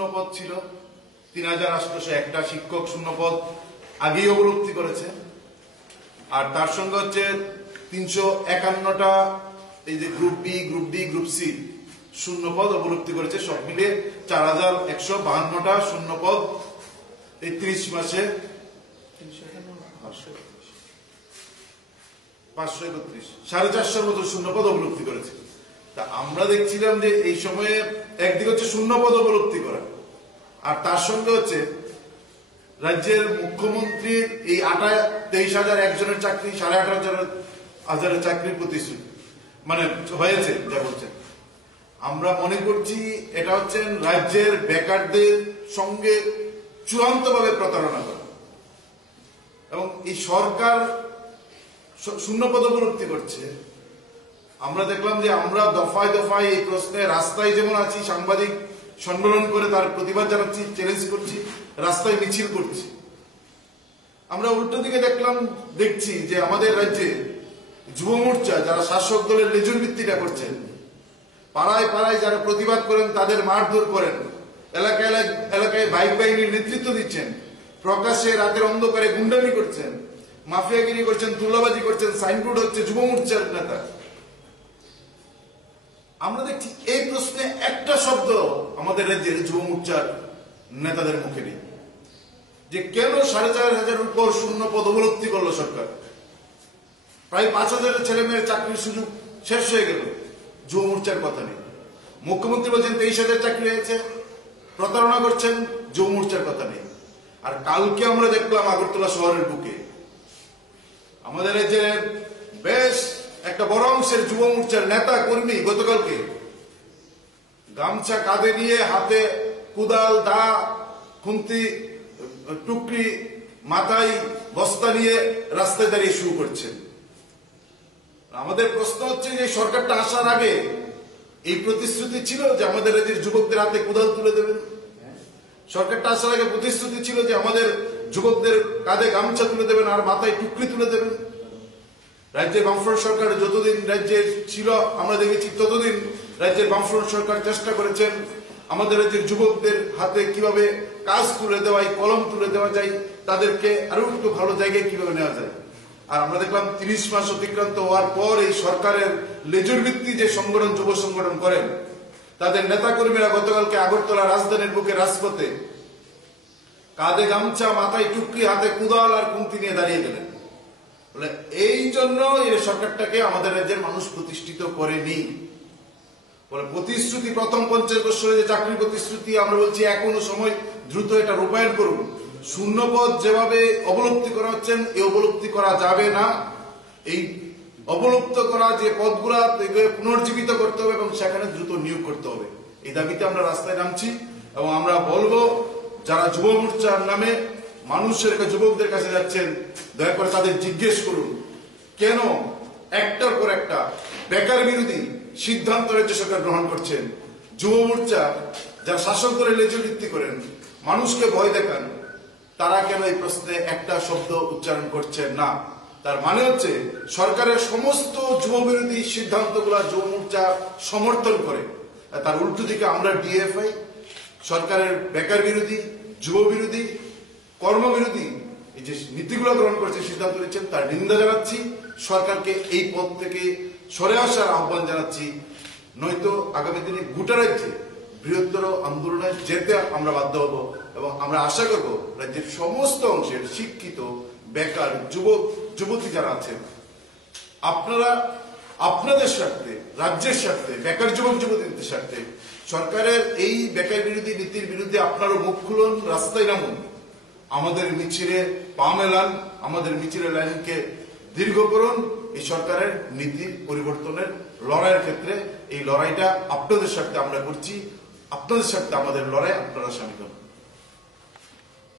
শূন্যপদ ছিল, ৩,৮০১টা শিক্ষক শূন্যপদ আগেই অবলুপ্তি করেছে। আর তার সঙ্গে হচ্ছে ৩৫১টা এই যে group B, group D, group C শূন্যপদ অবলুপ্তি করেছে। সব মিলিয়ে ৪,১৫২টা শূন্যপদ এই ৩০ মাসে ৫৩১, ৪৫০ মতো শূন্যপদ অবলুপ্তি করেছে। তা আমরা দেখছিলাম যে এই সময়ে একদিকে হচ্ছে শূন্যপদ অবলুপ্তি করা, আর তার সঙ্গে হচ্ছে রাজ্যের মুখ্যমন্ত্রীর এই ২৩,০০০ একজনের চাকরি ১৮,৫০০ চাকরির প্রতিশ্রুতি মানে হয়েছে যা বলছেন। আমরা মনে করছি এটা হচ্ছে রাজ্যের বেকারদের সঙ্গে চূড়ান্তভাবে প্রতারণা করা, এবং এই সরকার শূন্যপদ অবলুপ্তি করছে। আমরা দেখলাম যে আমরা দফায় দফায় এই প্রশ্নে রাস্তায় যেমন আছি, সাংবাদিক সম্মেলন করে তার প্রতিবাদ জানাচ্ছি, চ্যালেঞ্জ করছি, রাস্তায় মিছিল করছি। আমরা উল্টো দিকে দেখছি যে আমাদের রাজ্যে যুব মোর্চা যারা শাসক দলের লেজুর ভিত্তিটা করছেন, পাড়ায় পাড়ায় যারা প্রতিবাদ করেন তাদের মারধর করেন, এলাকায় এলাকায় বাইক বাহিনীর নেতৃত্ব দিচ্ছেন, প্রকাশ্যে রাতের অন্ধকারে গুন্ডামি করছেন, মাফিয়াগিরি করছেন, তুলাবাজি করছেন, সাইনবোর্ড হচ্ছে যুব মোর্চার নেতা। আমরা দেখছি এই প্রশ্নে একটা শব্দ আমাদের রাজ্যের যুব মোর্চার নেতাদের মুখে নেই, যে কেন ৪,৫০০ উপর শূন্যপদ অবলুপ্তি করলো সরকার। প্রায় ৫,০০০ ছেলে মেয়ের চাকরির সুযোগ শেষ হয়ে গেল, যুব মোর্চার কথা নেই। মুখ্যমন্ত্রী বলছেন ২৩,০০০ চাকরি হয়েছে, প্রতারণা করছেন, যুব মোর্চার কথা নেই। আর কালকে আমরা দেখলাম আগরতলা শহরের বুকে আমাদের যে বেশ একটা বড় অংশের যুব মোর্চার নেতা কর্মী গতকালকে গামছা কাঁধে নিয়ে, হাতে কুদাল, দা, খুন্তি, টুকরি, মাথায় বস্তা নিয়ে রাস্তায় দাঁড়িয়ে শুরু করছেন। আমাদের প্রশ্ন হচ্ছে যে সরকারটা আসার আগে এই প্রতিশ্রুতি ছিল যে আমাদের রাজ্যের যুবকদের হাতে কুদাল তুলে দেবেন। সরকারটা আসার আগে প্রতিশ্রুতি ছিল যে আমাদের যুবকদের কাঁধে গামছা তুলে দেবেন আর মাথায় টুকরি তুলে দেবেন। রাজ্যের বামফ্রন্ট সরকার যতদিন রাজ্যে ছিল আমরা দেখেছি, ততদিন রাজ্যের বামফ্রন্ট সরকার চেষ্টা করেছেন আমাদের রাজ্যের যুবকদের হাতে কিভাবে কাজ তুলে দেওয়া, কলম তুলে দেওয়া যায়, তাদেরকে আরো একটু ভালো জায়গায় কিভাবে নেওয়া যায়। আর আমরা দেখলাম ৩০ মাস অতিক্রান্ত হওয়ার পর এই সরকারের লেজুর ভিত্তি যে সংগঠন, যুব সংগঠন করেন, তাদের নেতা কর্মীরা গতকালকে আগরতলা রাজধানীর বুকে রাজপথে কাঁধে গামছা, মাথায় টুকরি, হাতে কুদাল আর কুন্তি নিয়ে দাঁড়িয়ে গেলেন। বলে এই জন্য এই সরকারটাকে আমাদের রাজ্যের মানুষ প্রতিষ্ঠিত করেনি। বলে প্রতিশ্রুতি প্রথম ৫০ বছরে যে চাকরি প্রতিশ্রুতি, আমরা বলছি এখনো সময়, দ্রুত এটা রূপায়ণ করুন। শূন্যপদ যেভাবে অবলুপ্তি করা হচ্ছেন, এই অবলুপ্তি করা যাবে না। এই অবলুপ্ত করা যে পদগুলা পুনর্জীবিত করতে হবে এবং সেখানে দ্রুত নিয়োগ করতে হবে। এই দাবিতে আমরা রাস্তায় নামছি এবং আমরা বলবো যারা যুব মোর্চার নামে মানুষের যুবকদের কাছে যাচ্ছেন, দয়া করে তাদের জিজ্ঞেস করুন কেন একটার পর একটা বেকার বিরোধী সিদ্ধান্ত রাজ্য সরকার গ্রহণ করছেন। যুব মোর্চা যারা শাসক দলের লেজুর ভিত্তি করেন, মানুষকে ভয় দেখান, তারা কেন এই প্রশ্নে একটা শব্দ উচ্চারণ করছেন না। তার মানে হচ্ছে সরকারের সমস্ত যুব বিরোধী সিদ্ধান্তগুলো যুব মোর্চা সমর্থন করে। তার উল্টো দিকে আমরা ডিএফআই সরকারের বেকার বিরোধী, যুব বিরোধী, কর্মবিরোধী এই যে নীতিগুলো গ্রহণ করেছে, সিদ্ধান্ত নিচ্ছেন, তার নিন্দা জানাচ্ছি। সরকারকে এই পদ থেকে সরে আসার আহ্বান জানাচ্ছি, নয়তো আগামী দিনে গোটা রাজ্যে বৃহত্তর আন্দোলনে যেতে আমরা বাধ্য হব। এবং আমরা আশা করব রাজ্যের সমস্ত অংশের শিক্ষিত, বেকার, যুবক যুবতী যারা আছেন, আপনারা আপনাদের স্বার্থে, রাজ্যের স্বার্থে, বেকার যুবক যুবতীদের স্বার্থে সরকারের এই বেকার বিরোধী নীতির বিরুদ্ধে আপনারও মুখ খুলুন, রাস্তায় নামুন, আমাদের মিছিলে পা মেলান, আমাদের মিছিলের লাইনকে দীর্ঘ করুন। এই সরকারের নীতি পরিবর্তনের লড়াইয়ের ক্ষেত্রে এই লড়াইটা আপনাদের স্বার্থে আমরা করছি, আপনাদের স্বার্থে আমাদের লড়াই, আপনারা সামিল হন।